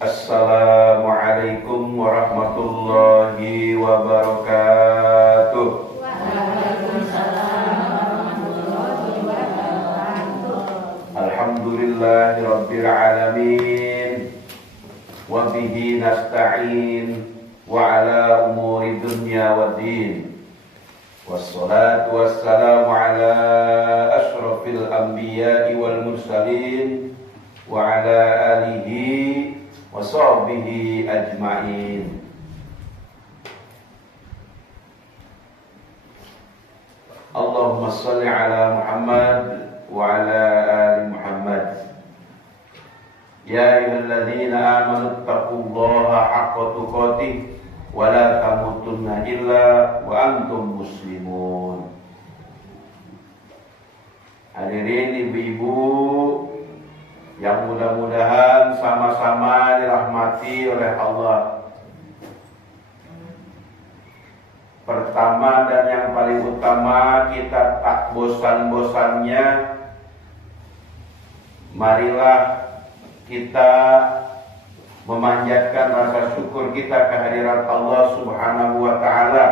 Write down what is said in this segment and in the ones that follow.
Assalamualaikum warahmatullahi wabarakatuh. Waalaikumsalam warahmatullahi wabarakatuh. Alhamdulillahi rabbil alamin. Wa bihi nasta'in wa ala umuri dunya waddin. Wassalatu wassalamu ala asyrafil anbiya'i wal mursalin wa ala alihi wa sahbihi ajma'in. Allahumma salli ala Muhammad wa ala ali Muhammad. Ya ayyuhalladzina amanu taqullaha haqqa tuqatih wa la tamutunna illa wa antum muslimun. Hadirin ibu-ibu yang mudah-mudahan sama-sama dirahmati oleh Allah. Pertama dan yang paling utama, kita tak bosan-bosannya marilah kita memanjatkan rasa syukur kita kehadirat Allah Subhanahu wa ta'ala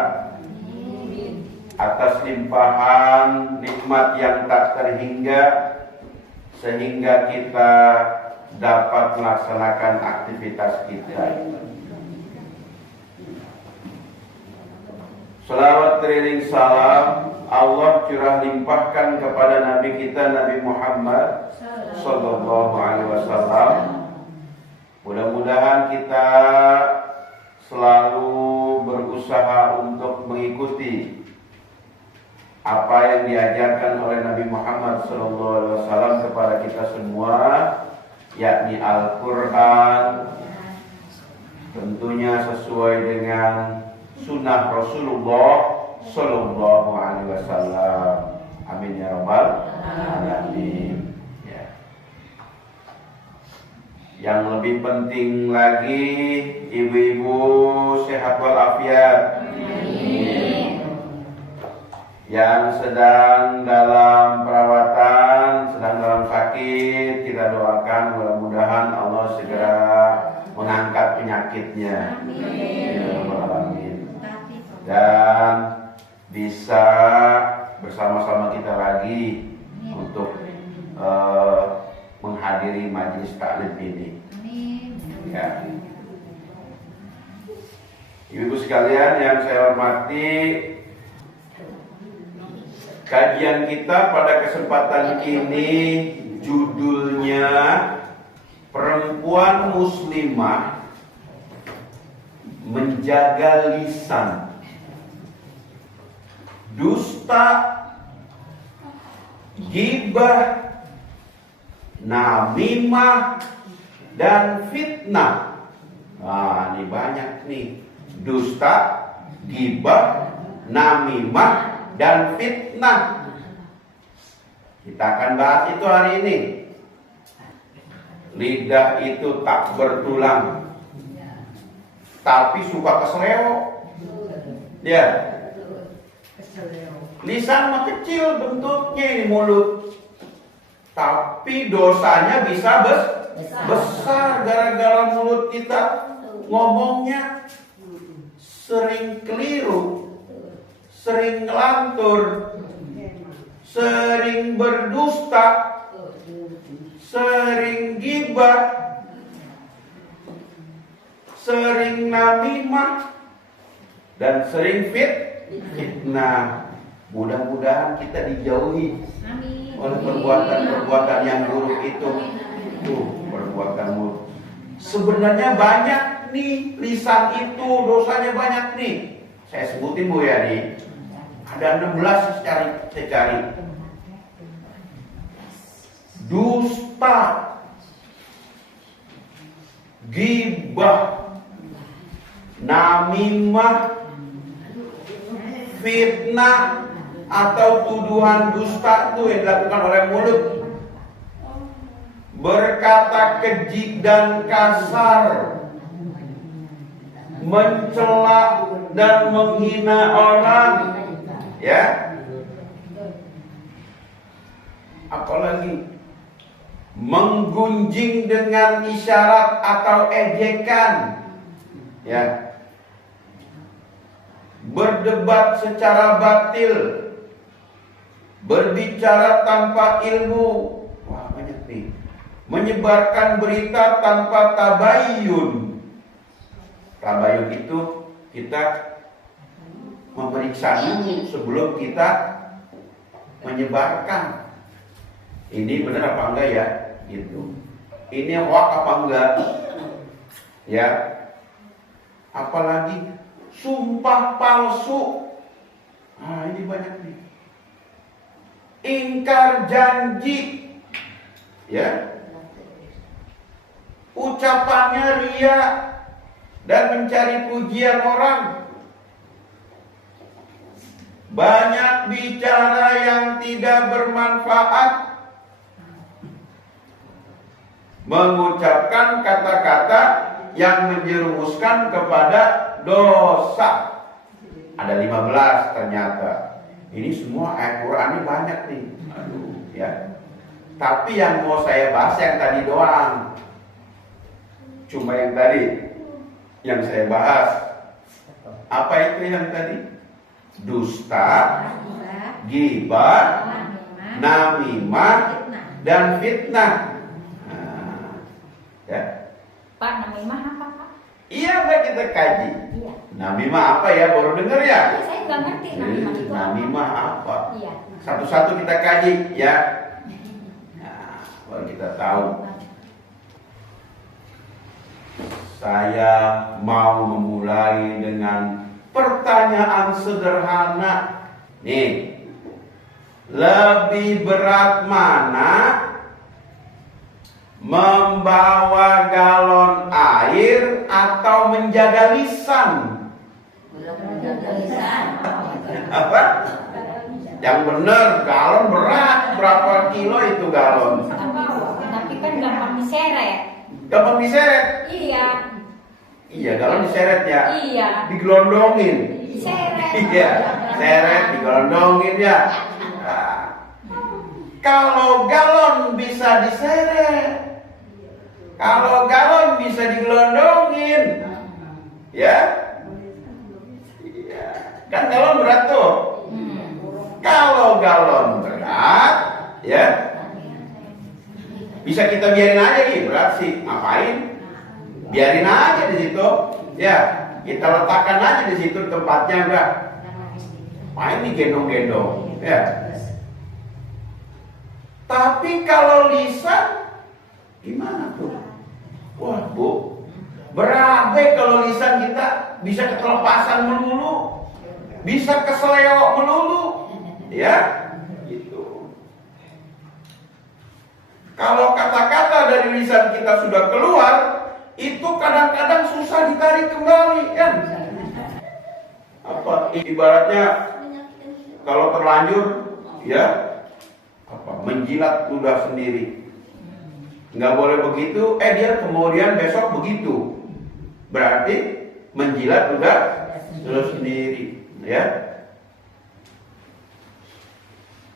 atas limpahan nikmat yang tak terhingga, sehingga kita dapat melaksanakan aktivitas kita. Salawat keliling salam Allah curah limpahkan kepada Nabi kita Nabi Muhammad Sallallahu Alaihi Wasallam. Mudah-mudahan kita selalu berusaha untuk mengikuti apa yang diajarkan oleh Nabi Muhammad SAW kepada kita semua, yakni Al-Quran, tentunya sesuai dengan sunnah Rasulullah Sallallahu Alaihi Wasallam. Amin ya rabbal alamin. Ya. Yang lebih penting lagi, ibu-ibu sehat walafiat. Yang sedang dalam perawatan, sedang dalam sakit, kita doakan mudah-mudahan Allah segera mengangkat penyakitnya. Amin. Dan bisa bersama-sama kita lagi untuk menghadiri majelis taklim ini. Ya. Ibu sekalian yang saya hormati, kajian kita pada kesempatan ini judulnya Perempuan Muslimah Menjaga Lisan, Dusta, Ghibah, Namimah, dan fitnah. Nah, ini banyak nih. Dusta, Ghibah, Namimah, dan fitnah. Kita akan bahas itu hari ini. Lidah itu tak bertulang, tapi suka keseleo. Ya. Lisan mah kecil bentuknya ini mulut, tapi dosanya bisa besar gara-gara mulut kita ngomongnya sering keliru, sering ngelantur, sering berdusta, sering ghibah, sering namimah, dan sering fitnah. Mudah-mudahan kita dijauhi oleh perbuatan-perbuatan yang buruk itu. Perbuatan buruk. Sebenarnya banyak nih, lisan itu dosanya banyak nih. Saya sebutin Bu ya nih. Ada 16 saya cari. Dusta, ghibah, namimah, fitnah atau tuduhan dusta itu yang dilakukan oleh mulut, berkata keji dan kasar, mencela dan menghina orang, ya. Apalagi menggunjing dengan isyarat atau ejekan, ya, berdebat secara batil, berbicara tanpa ilmu, wah banyak nih, menyebarkan berita tanpa tabayun. Tabayun itu kita memeriksa dulu sebelum kita menyebarkan. Ini benar apa enggak ya? Gitu. Ini hoax apa enggak? Ya. Apalagi sumpah palsu. Nah, ini banyak nih. Ingkar janji. Ya. Ucapannya ria dan mencari pujian orang. Banyak bicara yang tidak bermanfaat. Mengucapkan kata-kata yang menjerumuskan kepada dosa. Ada 15 ternyata. Ini semua ayat Quran ini banyak nih. Aduh, ya. Tapi yang mau saya bahas yang tadi doang. Cuma yang tadi yang saya bahas. Apa itu yang tadi? Dusta, ghibah, namimah, dan fitnah. Ya. Pak, namimah apa, Pak? Iya, udah kita kaji. Iya. Namimah apa ya? Baru dengar ya? Iya, saya nggak ngerti namimah itu Namimah apa? Iya. Satu-satu kita kaji, ya. Nah, baru kita tahu. Saya mau memulai dengan pertanyaan sederhana. Nih, lebih berat mana? Membawa galon air atau menjaga lisan? Menjaga lisan. Apa? Yang benar, galon berat. Berapa kilo itu galon? Tapi kan gampang diseret. Gampang diseret? Iya. Iya, galon diseret ya? Iya. Digelondongin? Diseret. Iya, seret, digelondongin ya. Nah, kalau galon bisa diseret, kalau galon bisa digelondongin, ya, iya. Kan galon berat tuh. Kalau galon berat, ya, bisa kita biarin aja nih, berat sih, ngapain? Biarin aja di situ, ya, kita letakkan aja di situ tempatnya enggak. Main digendong-gendong, ya. Tapi kalau lisan, gimana tuh? Wah, Bu, berabe kalau lisan kita bisa ketelepasan melulu, bisa keseleo melulu, ya, gitu. Kalau kata-kata dari lisan kita sudah keluar, itu kadang-kadang susah ditarik kembali, kan? Apa ibaratnya kalau terlanjur, ya, apa menjilat ludah sendiri. Nggak boleh begitu, dia kemudian besok begitu. Berarti menjilat ludah sendiri, ya.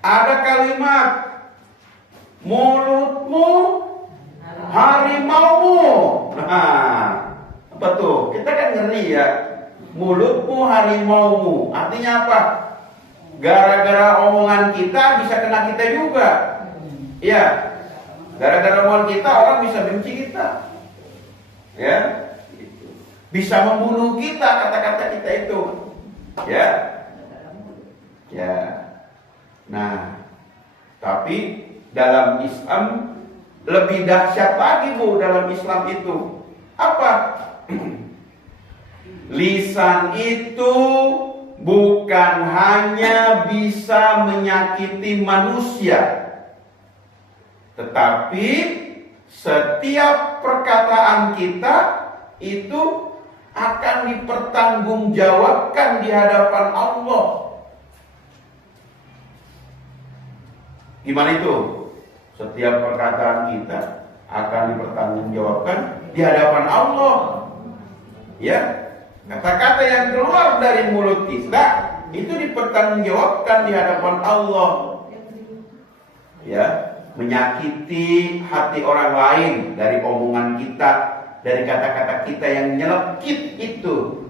Ada kalimat mulutmu harimaumu. Nah, apa tuh? Kita kan ngeri ya. Mulutmu harimaumu. Artinya apa? Gara-gara omongan kita bisa kena kita juga. Ya. Gara-gara omongan kita orang bisa benci kita. Ya. Bisa membunuh kita kata-kata kita itu. Ya. Ya. Nah, tapi dalam Islam lebih dahsyat lagi, Bu, dalam Islam itu. Apa? Lisan itu bukan hanya bisa menyakiti manusia, tetapi setiap perkataan kita itu akan dipertanggungjawabkan di hadapan Allah. Gimana itu? Setiap perkataan kita akan dipertanggungjawabkan di hadapan Allah. Ya, kata-kata yang keluar dari mulut kita itu dipertanggungjawabkan di hadapan Allah. Ya, menyakiti hati orang lain dari omongan kita, dari kata-kata kita yang nyelekit itu.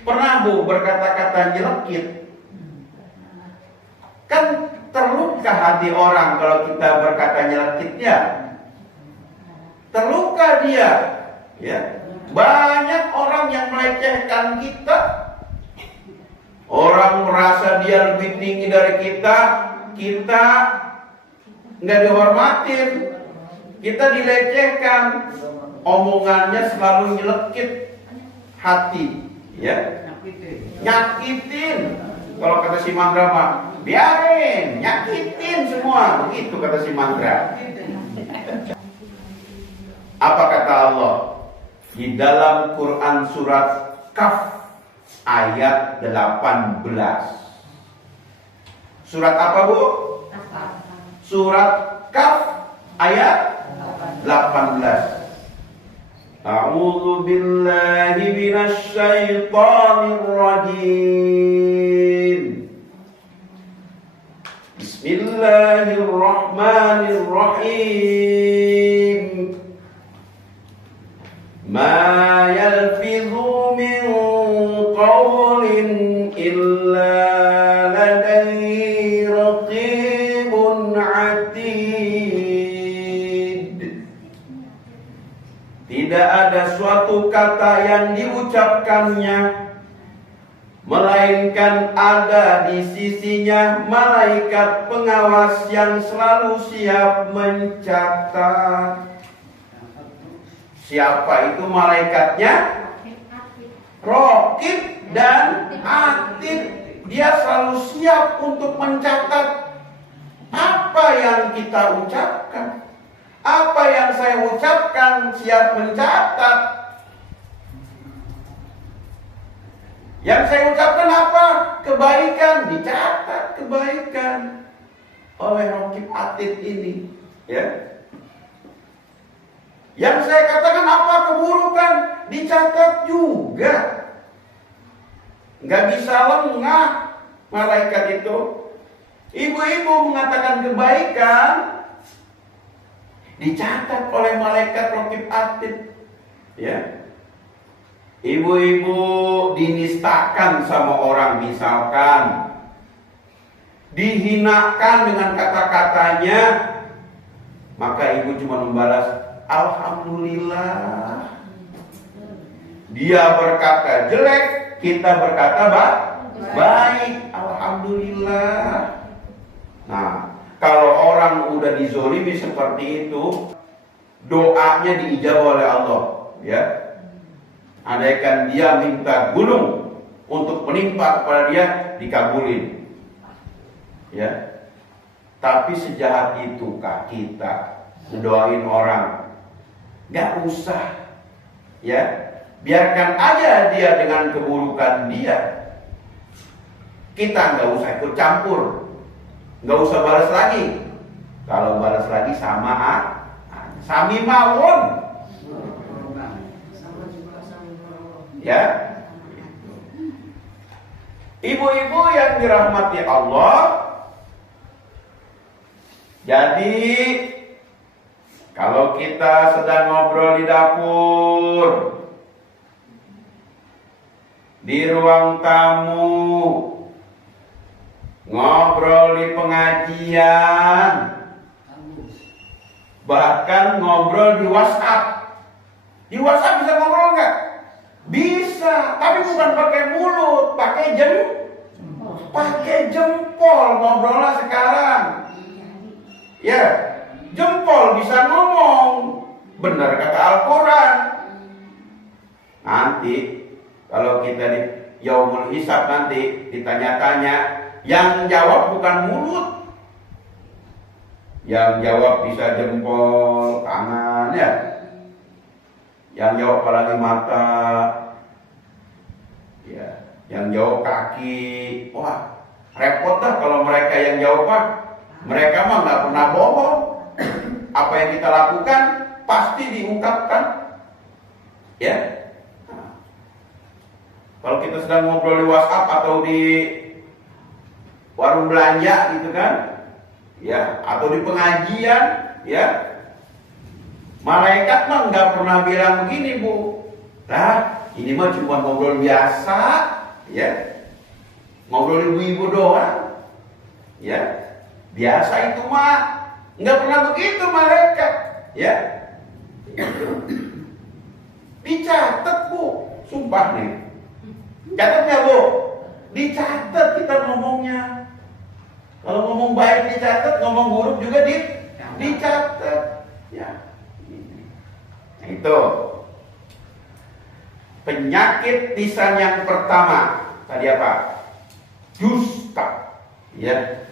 Pernah Bu berkata-kata nyelekit? Kan terluka hati orang kalau kita berkata nyelekitnya. Terluka dia, ya. Banyak orang yang melecehkan kita. Orang merasa dia lebih tinggi dari kita nggak dihormatin, kita dilecehkan, omongannya selalu nyelekit hati, ya, nyakitin. Kalau kata si Mandra mah, biarin, nyakitin semua, begitu kata si Mandra. Apa kata Allah di dalam Quran surat Kaf ayat 18? Surat apa Bu? Surat Kaf ayat 18. A'udzu billahi minasy syaithanir rajim. Bismillahirrahmanirrahim. Ma yalfidhu min qawlin illa ladayhi raqibun atid. Tidak ada suatu kata yang diucapkannya melainkan ada di sisinya malaikat pengawas yang selalu siap mencatat. Siapa itu malaikatnya? Raqib dan Atid. Dia selalu siap untuk mencatat apa yang kita ucapkan. Apa yang saya ucapkan siap mencatat. Yang saya ucapkan apa? Kebaikan, dicatat kebaikan oleh Raqib Atid ini, ya. Yang saya katakan apa? Keburukan, dicatat juga. Nggak bisa lengah malaikat itu. Ibu-ibu mengatakan kebaikan, dicatat oleh malaikat Raqib Atid, ya. Ibu-ibu dinistakan sama orang, misalkan dihinakan dengan kata-katanya, maka ibu cuma membalas alhamdulillah. Dia berkata jelek, kita berkata baik, alhamdulillah. Nah, kalau orang udah dizolimi seperti itu, doanya diijabah oleh Allah, ya. Andaikan dia minta gunung untuk menimpa kepada dia, dikabulin, ya. Tapi sejahat itukah kita mendoain orang? Gak usah, ya. Biarkan aja dia dengan keburukan dia. Kita gak usah ikut campur, gak usah balas lagi. Kalau balas lagi sama sami mawon, ya. Ibu-ibu yang dirahmati Allah, jadi kalau kita sedang ngobrol di dapur, di ruang tamu, ngobrol di pengajian, bahkan ngobrol di WhatsApp. Di WhatsApp bisa ngobrol nggak? Bisa, tapi bukan pakai mulut, pakai jempol ngobrolnya sekarang. Ya, jempol bisa ngomong. Benar kata Al-Quran. Nanti kalau kita di yaumul hisab nanti ditanya-tanya, yang jawab bukan mulut, yang jawab bisa jempol tangan, ya. Yang jawab apalagi mata, ya. Yang jawab kaki. Wah, repot dah kalau mereka yang jawab. Mereka mah nggak pernah bohong. Apa yang kita lakukan pasti diungkapkan, ya. Nah, kalau kita sedang ngobrol di WhatsApp atau di warung belanja gitu kan, ya, atau di pengajian, ya, malaikat mah nggak pernah bilang begini, Bu. Nah, ini mah cuma ngobrol biasa, ya, ngobrol ibu-ibu doang, ya, biasa itu mah nggak pernah begitu malaikat, ya. Dicatat, Bu, sumpah nih. Catatnya, Bu, dicatat kita ngomongnya. Kalau ngomong baik dicatat, ngomong buruk juga dicatat. Ya. Nah, itu penyakit lisan yang pertama tadi apa? Dusta. Ya.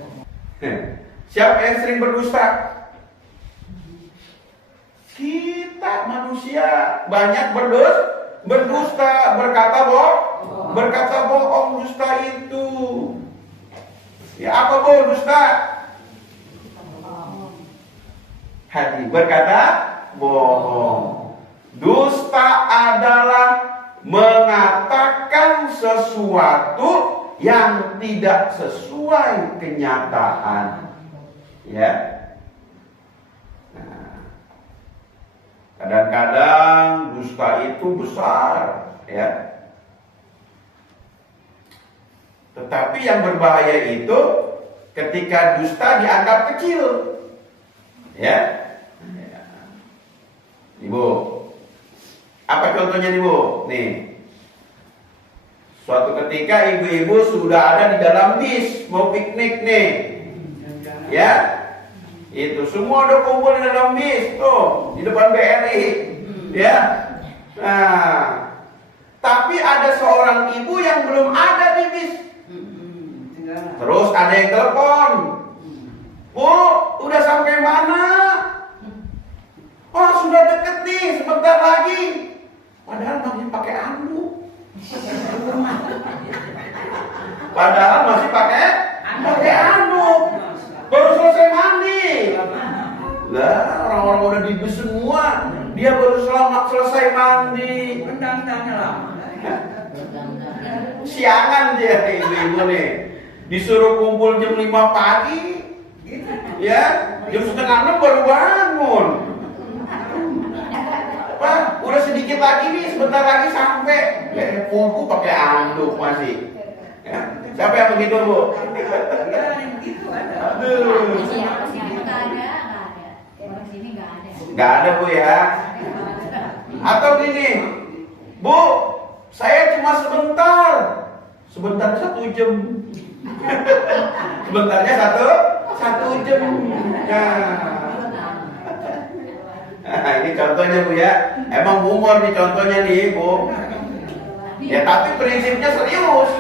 Siapa yang sering berdusta? Kita manusia banyak berdusta, berkata bohong, dusta itu. Ya, apa dusta? Hati berkata bohong. Dusta adalah mengatakan sesuatu yang tidak sesuai kenyataan. Ya. Nah, kadang-kadang dusta itu besar, ya. Tetapi yang berbahaya itu ketika dusta dianggap kecil, ya. Ibu, apa contohnya nih, Bu? Nih, suatu ketika ibu-ibu sudah ada di dalam bis mau piknik nih, ya. Itu semua udah kumpul di dalam bis tuh di depan BRI, ya. Nah, tapi ada seorang ibu yang belum ada di bis. Terus ada yang telepon, Bu, udah sampai mana? Oh, sudah deket nih, sebentar lagi. Padahal masih pakai anduk. Padahal masih pakai anduk. Baru selesai mandi. Lah, orang-orang udah di bus semua, dia baru selesai mandi. Siangan dia ibu-ibu nih. Disuruh kumpul jam 5 pagi. Ya, jam setengah 6 baru bangun. Pak, udah sedikit lagi nih, sebentar lagi sampai. Ya, pungku pakai anduk masih. Ya, siapa yang begitu, Bu? Aduh. Nggak ada, Bu, ya. Atau gini, Bu, saya cuma sebentar. Sebentar 1 jam. Sebentarnya satu jam. Nah, ini contohnya, Bu, ya. Emang humor nih contohnya nih, Bu. Ya, tapi prinsipnya serius.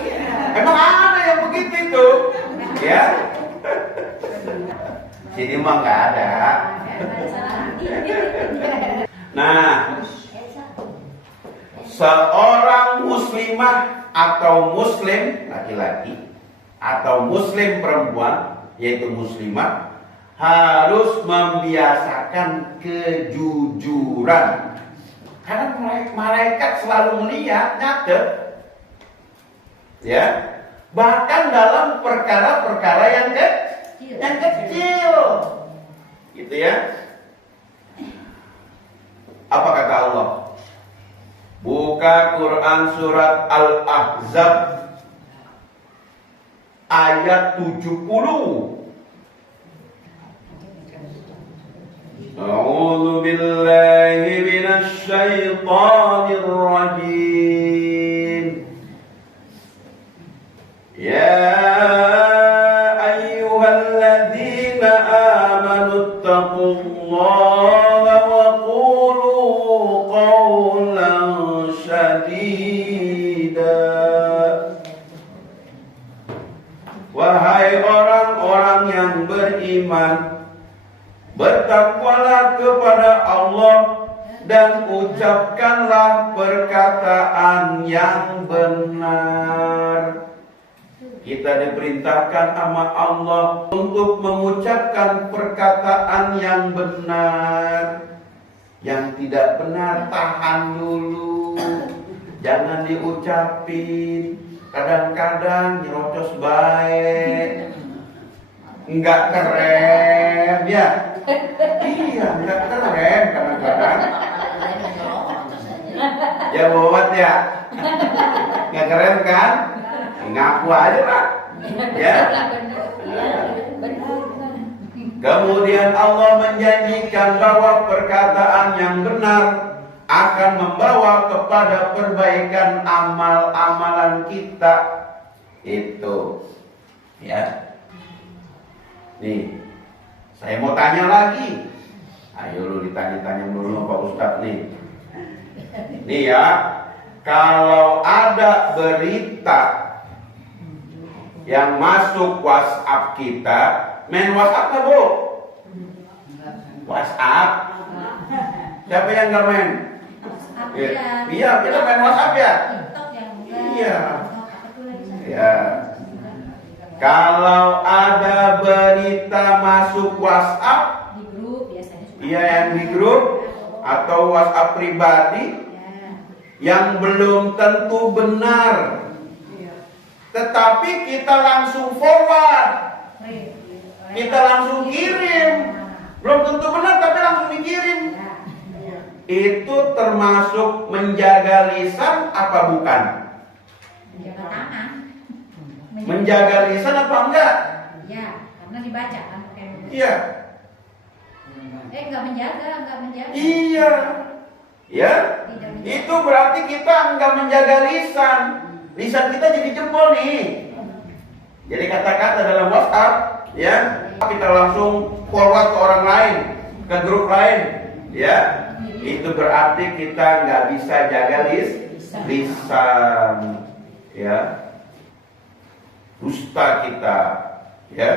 Emang ada yang begitu itu, ya. Sini mah nggak ada. Nah, seorang muslimah atau muslim laki-laki atau muslim perempuan, yaitu muslimah, harus membiasakan kejujuran. Karena malaikat selalu melihat, nyatet, ya, bahkan dalam perkara-perkara yang kecil, gitu ya. Apa kata Allah? Buka Quran surat Al-Ahzab ayat 70. A'udzu billahi minasy syaithanir rajim. Ya ayyuhalladzina amanu taqullaha wa qulu qawlan sadida. Wahai orang-orang yang beriman, bertakwalah kepada Allah dan ucapkanlah perkataan yang benar. Kita diperintahkan sama Allah untuk mengucapkan perkataan yang benar. Yang tidak benar tahan dulu, jangan diucapin. Kadang-kadang nyerocos baik, nggak keren ya. Iya, nggak keren kadang-kadang. Ya bobot ya, nggak keren kan? Ngaku aja lah. Ya. Kemudian Allah menjanjikan bahwa perkataan yang benar akan membawa kepada perbaikan amal-amalan kita. Itu. Ya. Nih, saya mau tanya lagi. Ayo lu ditanya-tanya dulu Pak Ustadz nih. Nih ya, kalau ada berita yang masuk WhatsApp kita, main WhatsApp nggak Bu? WhatsApp. Siapa yang nggak main? Iya, kita main WhatsApp ya. Iya. Ya. Kalau ada berita masuk WhatsApp, Di grup biasanya. iya yang di grup atau WhatsApp pribadi, yang belum tentu benar, tetapi kita langsung forward, kita langsung kirim, belum tentu benar tapi langsung dikirim. Itu termasuk menjaga lisan apa bukan? Menjaga tangan. Menjaga lisan apa enggak? Ya, karena dibaca kan pakai mulut. Iya. Enggak menjaga. Iya. Ya. Tidak menjaga. Itu berarti kita enggak menjaga lisan. Lisan kita jadi jempol nih. Jadi kata-kata dalam WhatsApp, ya, kita langsung forward ke orang lain, ke grup lain, ya. Itu berarti kita nggak bisa jaga lisan, ya. Dusta kita, ya.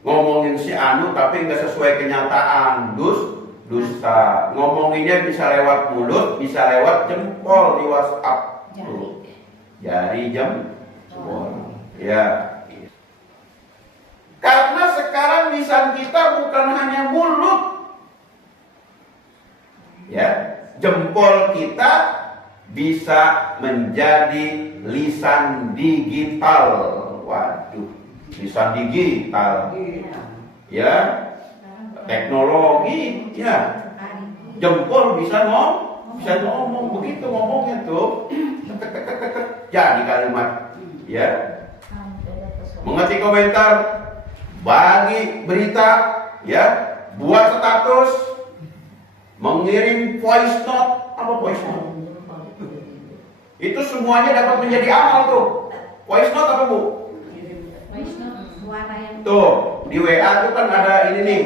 Ngomongin si Anu tapi nggak sesuai kenyataan, dusta. Ngomonginnya bisa lewat mulut, bisa lewat jempol di WhatsApp. Jari jempol, ya. Karena sekarang lisan kita bukan hanya mulut, ya, jempol kita bisa menjadi lisan digital. Waduh, lisan digital, ya, teknologi, ya, jempol bisa ngomong begitu ngomongnya tuh, jadi kalimat, ya, mengetik komentar, bagi berita, ya, buat status, mengirim voice note. Apa voice note? Itu semuanya dapat menjadi amal tuh. Voice note apa Bu? Suara yang Tuh, di WA tuh kan ada ini nih,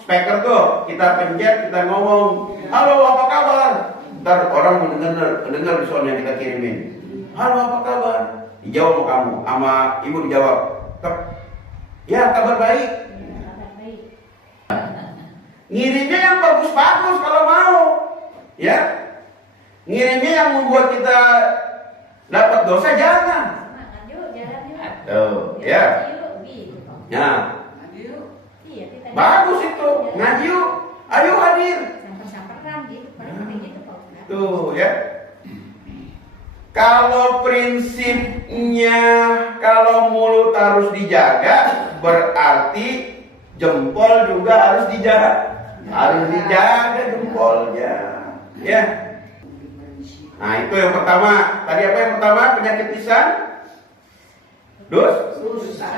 speaker tuh, kita pencet, kita ngomong, halo apa kabar? Ntar orang mendengar di soalnya kita kirimin, halo apa kabar? Dijawab sama kamu, sama ibu dijawab, ya kabar baik. Ngirimnya yang bagus-bagus kalau mau, ya. Ngirimnya yang membuat kita dapat dosa jangan. Tuh, ya. Nah, bagus itu. Ngaji yuk. Ayo hadir. Tuh, ya. Kalau prinsipnya kalau mulut harus dijaga, berarti jempol juga harus dijaga. Harus dijaga jempolnya. Ya. Nah, itu yang pertama. Tadi apa yang pertama? Penyakit lisan? Dusta.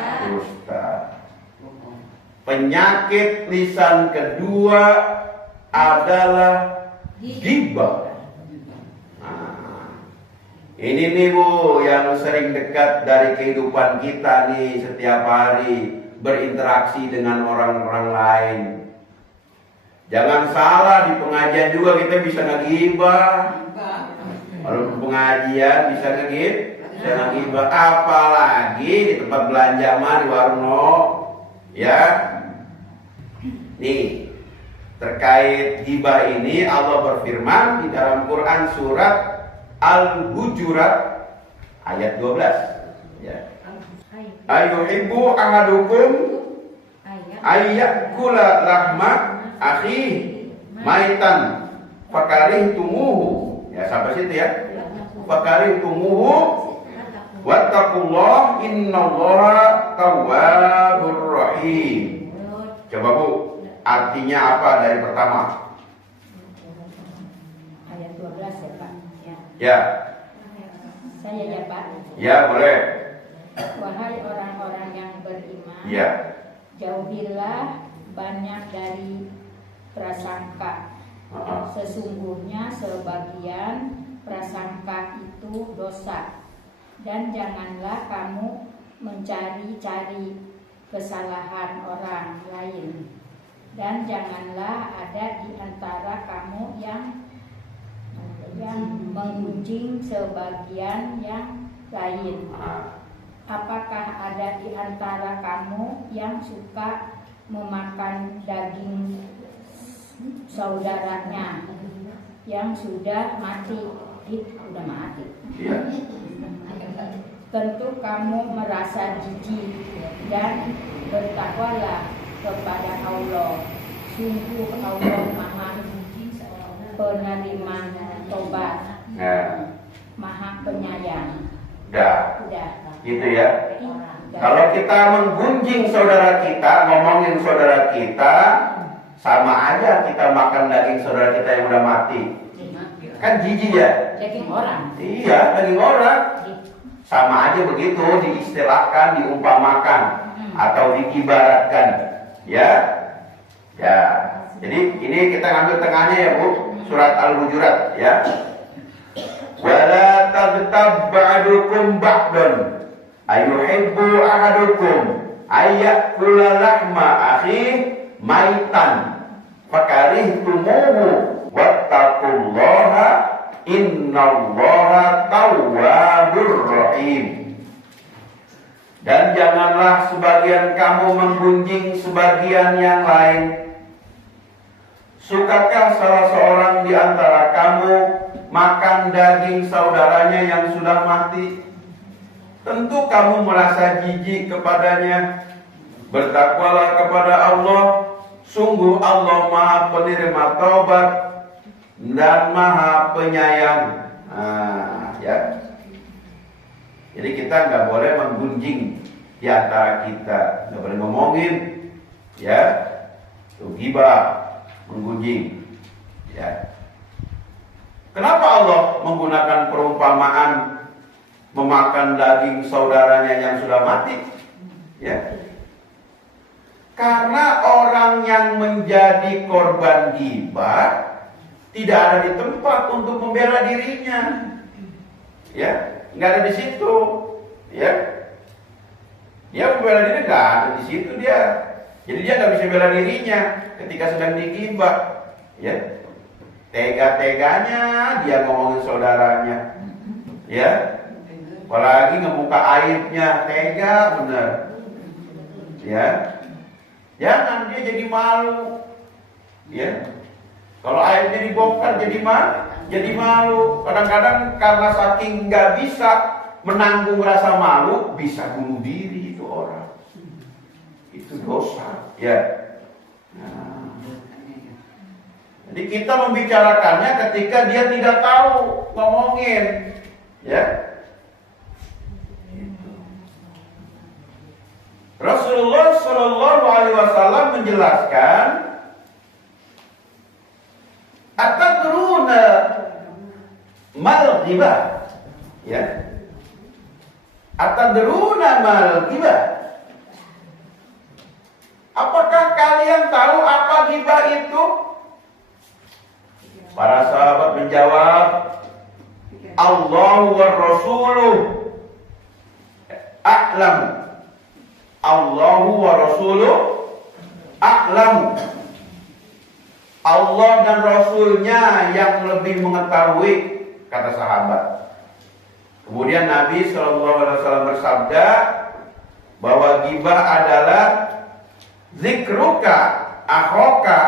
Penyakit lisan kedua adalah ghibah. Nah, ini nih Bu, yang sering dekat dari kehidupan kita nih setiap hari, berinteraksi dengan orang-orang lain. Jangan salah, di pengajian juga kita bisa ngegibah. Kalau pengajian bisa ngegibah, apalagi di tempat belanja mah di warung no. Ya. Nih, terkait ghibah ini Allah berfirman di dalam Quran surat Al-Hujurat ayat 12. Ya. Ayuhibbu ahadukum ayyakula lahma akhi maitan fakarihtumuhu. Ya, sampai situ ya. Fakarihtumuhu Wattaqullah innallaha tawwabur rahim. Coba Bu, artinya apa dari pertama? Ayat 12 ya Pak. Ya. Saya ya Pak. Ya, boleh. Wahai orang-orang yang beriman, Ya. jauhilah banyak dari prasangka. Sesungguhnya sebagian prasangka itu dosa. Dan janganlah kamu mencari-cari kesalahan orang lain. Dan janganlah ada di antara kamu yang menggunjing sebagian yang lain. Apakah ada di antara kamu yang suka memakan daging saudaranya yang sudah mati? Sudah mati. Ya. Tentu kamu merasa jijik dan bertakwalah kepada Allah. Sungguh Allah Maha penerima tobat, Ya. Maha penyayang. Udah. Udah. Gitu ya. Udah. Kalau kita menggunjing saudara kita, ngomongin saudara kita, sama aja kita makan daging saudara kita yang udah mati. Kan jijik ya? Daging orang. Iya, daging orang. Sama aja begitu, diistilahkan, diumpamakan atau diibaratkan. Ya. Ya. Jadi ini kita ngambil tengahnya ya Bu, surat Al-Hujurat ya. Wala tabtab ba'dukum ba'dun ayuhibbu ahadukum ayyakula lahma akhi maitan fakarihtumuhu wattaqullaha innallaha tawwabur rahim. Dan janganlah sebagian kamu menggunjing sebagian yang lain. Sukakah salah seorang di antara kamu makan daging saudaranya yang sudah mati? Tentu kamu merasa jijik kepadanya. Bertakwalah kepada Allah. Sungguh Allah Maha penerima taubat dan Maha penyayang. Ya. Jadi kita nggak boleh menggunjing di antara kita, nggak boleh ngomongin, ya, itu ghibah, menggunjing, ya. Kenapa Allah menggunakan perumpamaan memakan daging saudaranya yang sudah mati? Ya. Karena orang yang menjadi korban ghibah tidak ada di tempat untuk membela dirinya, ya, nggak ada di situ, ya. Dia membela diri nggak ada di situ dia, jadi dia nggak bisa bela dirinya ketika sedang digibah, ya. Tega-teganya dia ngomongin saudaranya, ya. Apalagi ngebuka aibnya, tega bener, ya. Jangan dia jadi malu, ya. Kalau aibnya dibongkar jadi malu. Kadang-kadang karena saking nggak bisa menanggung rasa malu, bisa bunuh diri itu orang. Itu dosa, ya. Nah. Jadi kita membicarakannya ketika dia tidak tahu ngomongin, ya. Rasulullah Shallallahu Alaihi Wasallam menjelaskan, atadruna mal ghibah, ya. Atadruna mal ghibah. Apakah kalian tahu apa ghibah itu? Para sahabat menjawab, Allahu wa Rasuluh a'lam. Allahu wa Rasuluh a'lam. Allah dan Rasulnya yang lebih mengetahui, kata sahabat. Kemudian Nabi SAW bersabda bahwa ghibah adalah zikruka akhoka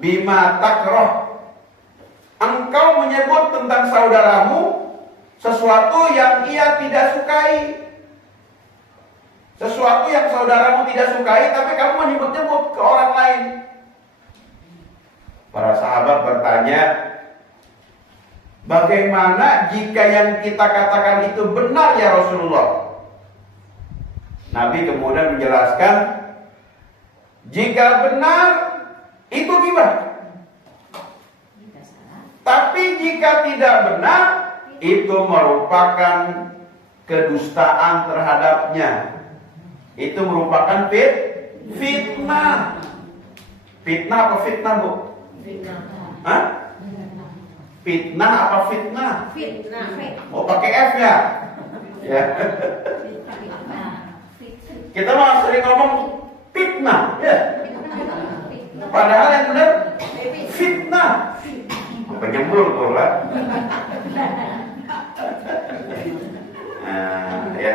bima takrah. Engkau menyebut tentang saudaramu sesuatu yang ia tidak sukai. Sesuatu yang saudaramu tidak sukai, tapi kamu menyebut-nyebut ke orang lain. Para sahabat bertanya, Bagaimana jika yang kita katakan itu benar ya Rasulullah? Nabi kemudian menjelaskan, jika benar itu ghibah. Tapi jika tidak benar, itu merupakan kedustaan terhadapnya. Itu merupakan fitnah. Fitnah apa fitnah, Bu? Hah? Fitnah apa fitnah? Fitnah. Oh, pakai F ya? Ya. Kita mah sering ngomong fitnah, ya. Padahal yang benar fitnah. Penyembur tuh lah. Nah, ya.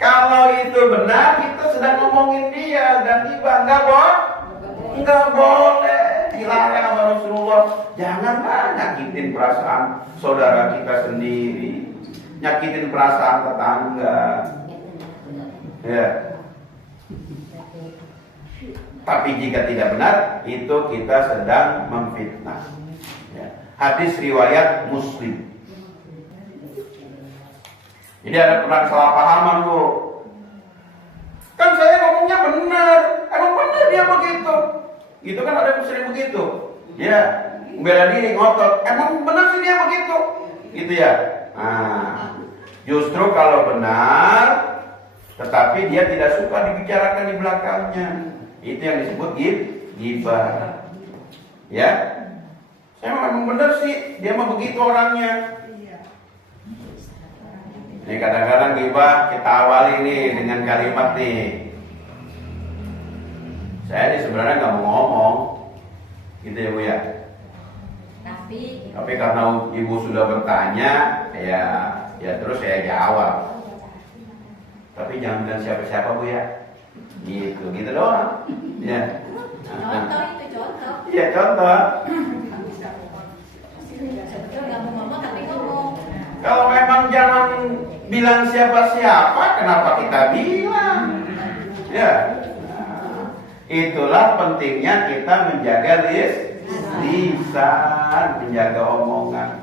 Kalau itu benar, kita sedang ngomongin dia dan tiba enggak boleh. Dilarang sama Rasulullah. Janganlah nyakitin perasaan saudara kita sendiri, nyakitin perasaan tetangga. Ya. Tapi jika tidak benar, itu kita sedang memfitnah. Ya. Hadis riwayat Muslim. Jadi ada perang salah pahaman, Bu. Kan saya ngomongnya benar, emang benar dia begitu. Gitu kan ada muslim begitu. Ya, bela diri ngotot, emang benar sih dia begitu. Gitu ya. Nah, justru kalau benar, tetapi dia tidak suka dibicarakan di belakangnya, itu yang disebut ghibah. Ya, saya memang benar sih, dia mah begitu orangnya. Ini kadang-kadang ghibah kita awali nih dengan kalimat nih, saya ini sebenarnya nggak mau ngomong, gitu ya Bu ya. Tapi karena Ibu sudah bertanya, ya terus saya jawab. Tapi jangan bilang siapa-siapa Bu ya. Gitu doang. Ya. Contoh itu contoh. Iya contoh. Sebetulnya nggak mau ngomong tapi ngomong. Kalau memang jangan bilang siapa-siapa, kenapa kita bilang? Ya. Itulah pentingnya kita menjaga lisan, menjaga omongan.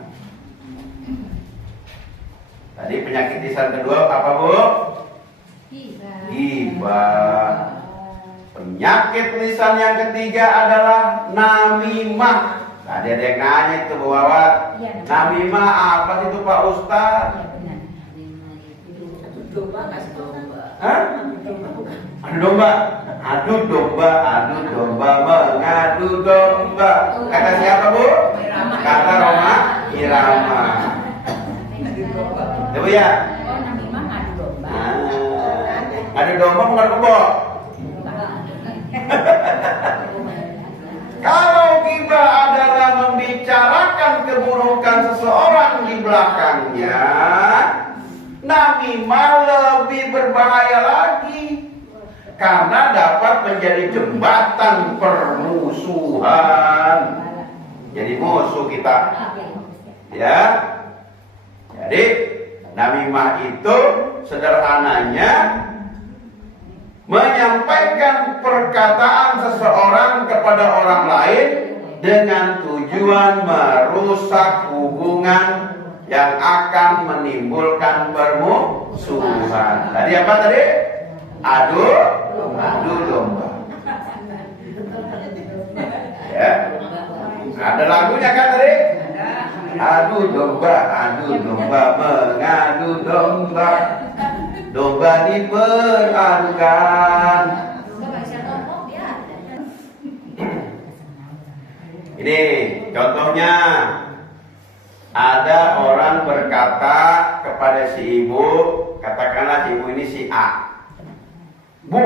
Tadi penyakit lisan kedua apa, Bu? Ghibah. Penyakit lisan yang ketiga adalah namimah. Tadi ada yang nanya itu, Bu Wawat. Namimah apa sih itu, Pak Ustaz? Hah? Adu domba, mengadu domba. Kata siapa, Bu? Kata Roma Irama. Coba ya. Oh, namimah ngadu domba. Adu domba bukan kebo. Kalau ghibah adalah membicarakan keburukan seseorang di belakangnya, namimah lebih berbahaya lagi. Karena dapat menjadi jembatan permusuhan. Jadi musuh kita. Ya. Jadi namimah itu sederhananya menyampaikan perkataan seseorang kepada orang lain dengan tujuan merusak hubungan yang akan menimbulkan permusuhan. Tadi apa tadi? Adu domba. Ya. Ada lagunya kan tadi? Adu domba, mengadu domba. Domba diperadukan. Ini contohnya, ada orang berkata kepada si ibu, katakanlah si ibu ini si A. Bu,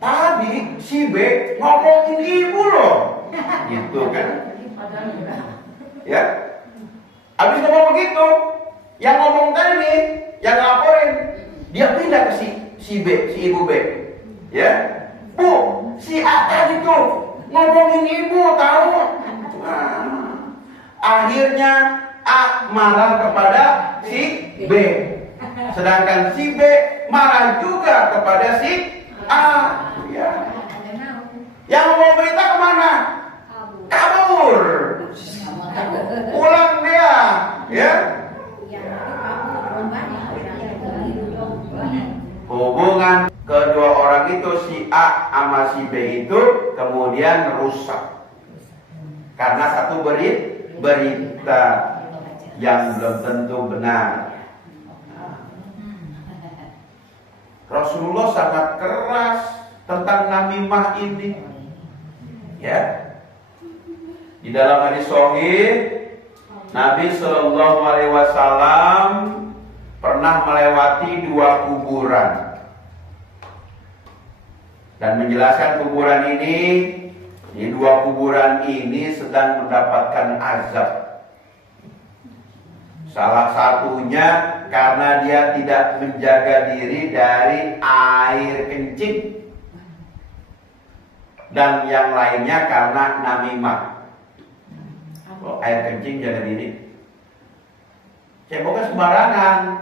tadi si B ngomongin ibu loh, gitu kan? Ya, habis ngomong begitu, yang ngomong tadi nih, yang laporin, dia pindah ke si B, si ibu B. Ya, Bu, si A tadi tuh ngomongin ibu, tahu? Nah, akhirnya A marah kepada si B. Sedangkan si B marah juga kepada si A. Ya. Yang mau berita kemana? Kabur. ya. Yang itu kamu dombanya. Hubungan kedua orang itu, si A sama si B itu kemudian rusak karena satu berita yang belum tentu benar. Rasulullah sangat keras tentang namimah ini, ya. Di dalam hadis sahih, Nabi Shallallahu Alaihi Wasallam pernah melewati 2 kuburan dan menjelaskan kuburan ini, di 2 kuburan ini sedang mendapatkan azab. Salah satunya karena dia tidak menjaga diri dari air kencing, dan yang lainnya karena namimah. Oh, air kencing jaga diri, ceboknya sembarangan,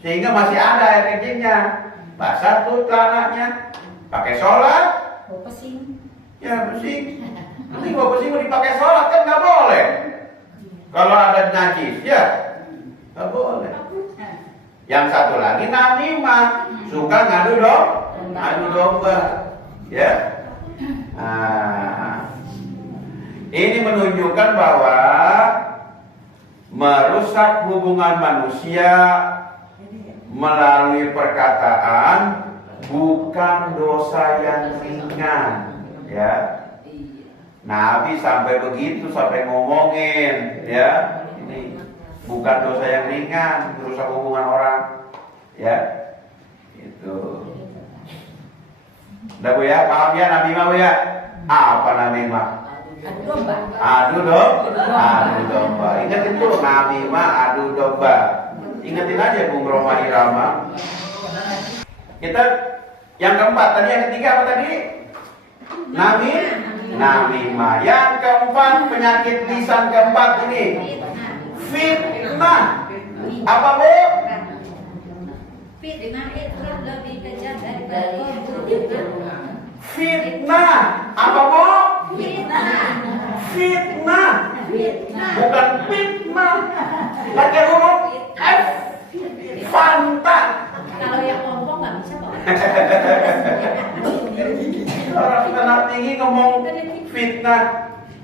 sehingga masih ada air kencingnya, basah tuh celananya, pakai sholat, Bau pesing. ya pesing. Nanti gua pesing mau dipakai sholat kan nggak boleh. Kalau ada najis, ya nggak boleh. Yang satu lagi namimah, suka ngadu domba, ya. Nah, ini menunjukkan bahwa merusak hubungan manusia melalui perkataan bukan dosa yang ringan, ya. Nabi sampai begitu, sampai ngomongin, ya, ini bukan dosa yang ringan, merusak hubungan orang, ya. Itu. Udah Bu ya, paham ya namimah Bu ya? Apa namimah? Adu domba. Adu domba. Ingatin tuh namimah adu domba. Ingatin aja Bung Roma Irama. Kita yang keempat tadi, yang ketiga apa tadi? Namimah. Yang keempat, penyakit lisan keempat ini fitnah. Apa Bu? Fitnah itu lebih kejam daripada pembunuhan. Fitnah. Apa Bu? Fitnah. Fitnah. Fitnah. Bukan fitnah. Pakai huruf F. Fanta. Kalau yang ngomong nggak bisa kok. Orang tanah tinggi ngomong fitnah.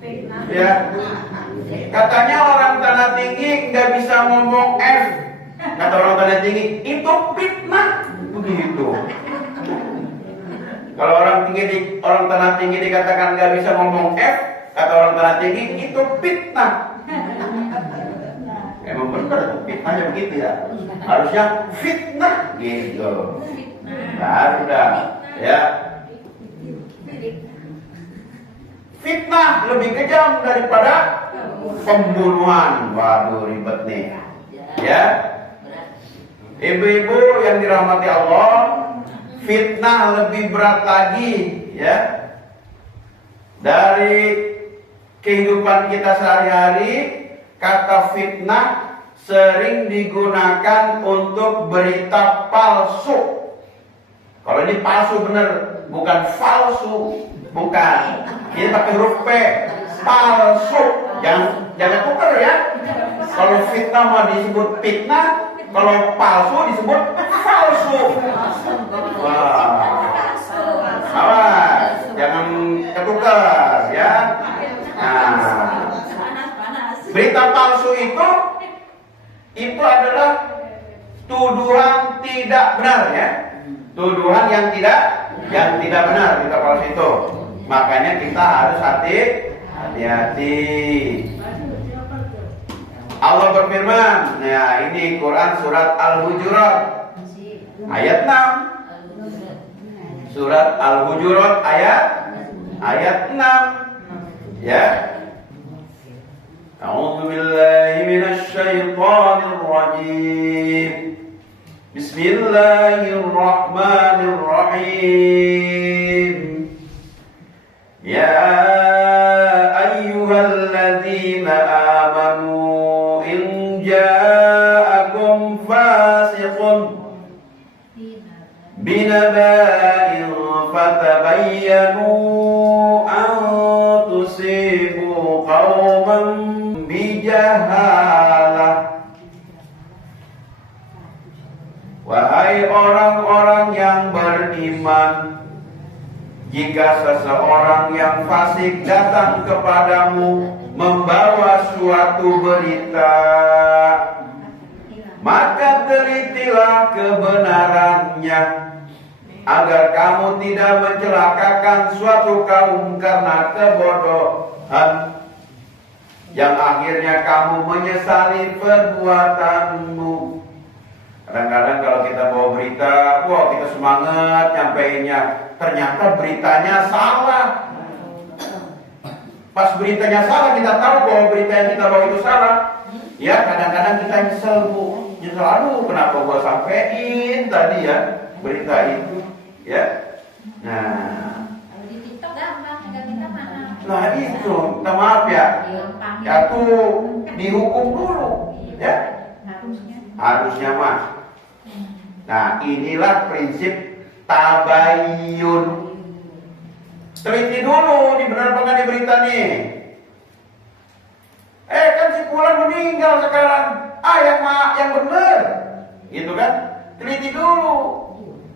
Fitnah. Ya. Katanya orang tanah tinggi nggak bisa ngomong F. Kata orang tanah tinggi itu fitnah. Begitu. Kalau orang tanah tinggi dikatakan nggak bisa ngomong F, kata orang tanah tinggi itu fitnah. Emang benar fitnahnya begitu ya. Harusnya fitnah gitu. Nah, sudah ya. Fitnah lebih kejam daripada pembunuhan. Waduh, ribet nih. Ya. Ibu-ibu yang dirahmati Allah, fitnah lebih berat lagi, ya. Dari kehidupan kita sehari-hari, kata fitnah sering digunakan untuk berita palsu. Kalau ini palsu bener, bukan falsu, bukan. Ini pakai huruf P, palsu. Jangan tuker ya. Kalau fitnah mau disebut fitnah, kalau palsu disebut palsu. Wah, awas, jangan ketukar ya. Nah, berita palsu itu adalah tuduhan tidak benar ya. Tuduhan yang tidak benar, berita palsu itu. Makanya kita harus hati-hati. Allah berfirman, nah ini Quran surat Al-Hujurat ayat 6. Surat Al-Hujurat ayat 6. Ya. A'udzu billahi minasy syaithanir rajim. Bismillahirrahmanirrahim. Ya ayyuhalladzina amanu in ja'akum fasiqun binaba'in fatabayyanu an tusibu qauman bijahalah Hai orang-orang yang beriman, jika seseorang yang fasik datang kepadamu membawa suatu berita, maka telitilah kebenarannya, agar kamu tidak mencelakakan suatu kaum karena kebodohan, yang akhirnya kamu menyesali perbuatanmu. Kadang-kadang kalau kita bawa berita, wah kita semangat nyampeinnya, ternyata beritanya salah. Pas beritanya salah, kita tahu bahwa berita yang kita bawa itu salah. Ya, kadang-kadang kita nyesel, Bu. Nyesel, aduh kenapa gua sampein tadi ya berita itu, ya. Nah, Kalau di TikTok gampang, tinggal minta maaf. nah itu, minta maaf ya. Ya tuh dihukum dulu, ya. Harusnya mah. Nah, inilah prinsip tabayun. Teliti dulu, ini benar apa nggak di berita nih? Kan si Fulan meninggal sekarang. Yang benar, gitu kan? Teliti dulu.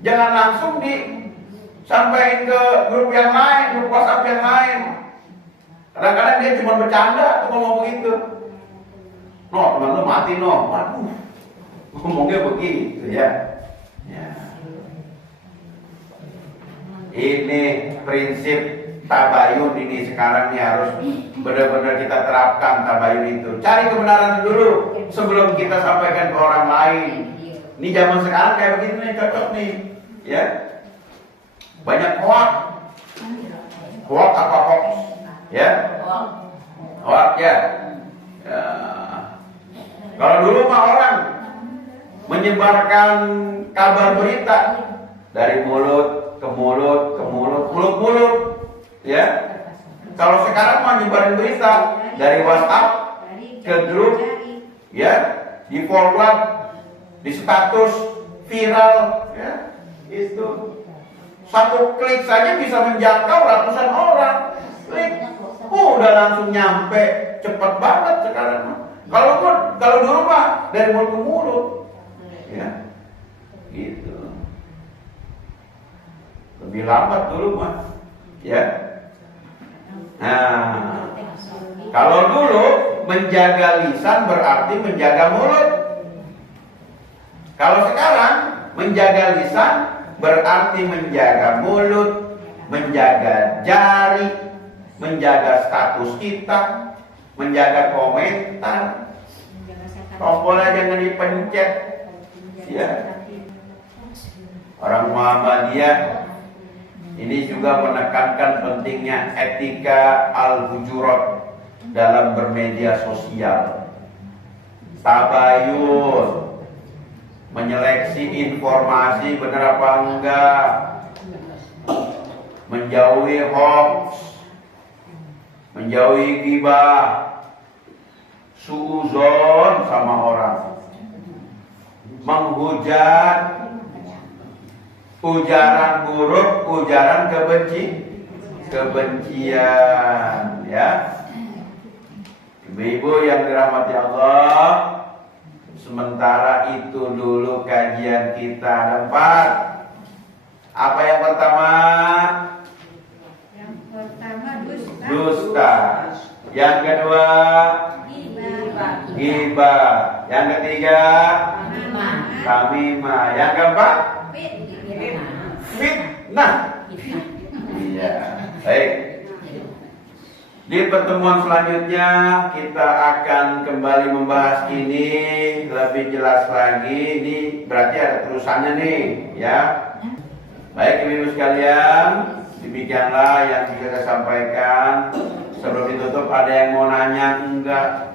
Jangan langsung disampaikan ke grup yang lain, grup WhatsApp yang lain. Kadang-kadang dia cuma bercanda tuh ngomong begitu. No, teman lu mati no. Waduh, ngomongnya begitu ya. Ini prinsip tabayun ini sekarang nih harus benar-benar kita terapkan tabayun itu. Cari kebenaran dulu sebelum kita sampaikan ke orang lain. Ini zaman sekarang kayak begini nih, cocok nih, ya. Banyak hoax. Hoax apa hoax? Ya. Hoax ya. Kalau dulu mah orang menyebarkan kabar berita dari mulut ke mulut, mulut, ya. Kalau sekarang mah nyebarin berita dari WhatsApp ke grup, ya, di forward, di status viral, ya, itu satu klik saja bisa menjangkau ratusan orang. Klik, udah langsung nyampe, cepet banget sekarang mah. Kalau dulu mah dari mulut ke mulut, ya, gitu. Lebih lambat dulu mah, ya. Nah, kalau dulu menjaga lisan berarti menjaga mulut. Kalau sekarang menjaga lisan berarti menjaga mulut, menjaga jari, menjaga status kita, menjaga komentar. Tombolnya jangan dipencet, ya. Orang Muhammadiyah ini juga menekankan pentingnya etika al-hujurat dalam bermedia sosial. Tabayun, menyeleksi informasi benar apa enggak, menjauhi hoax, menjauhi ghibah, suuzon sama orang, menghujat, ujaran buruk, ujaran kebencian, ya. Ibu-ibu yang dirahmati Allah, sementara itu dulu kajian kita ada 4. Apa yang pertama? Yang pertama Dusta. Yang kedua? Ghibah. Yang ketiga? Tamimah. Yang keempat? Fitnah. Iya. Baik. Di pertemuan selanjutnya kita akan kembali membahas ini lebih jelas lagi. Ini berarti ada terusannya nih, ya. Baik ibu-ibu sekalian, demikianlah yang bisa saya sampaikan. Sebelum ditutup ada yang mau nanya enggak?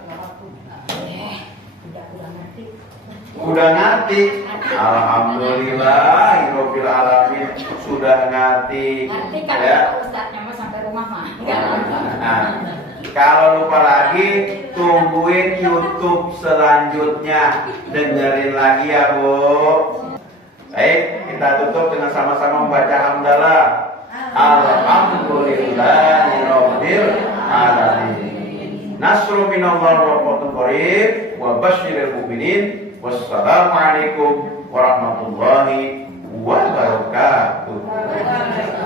Udah ngerti. Alhamdulillah, Rabbil alamin, sudah ngerti. Nanti kalau Ya. Ustadznya mah sampai rumah mah. Nah, kalau lupa lagi, tungguin YouTube selanjutnya. Dengerin lagi ya, Bu. Baik, kita tutup dengan sama-sama membaca hamdalah. Alhamdulillahirabbil alamin. Nasrun minallahi wa fatun qarib wa basyiril mu'minin. Wassalamualaikum warahmatullahi wabarakatuh. Waalaikumsalam.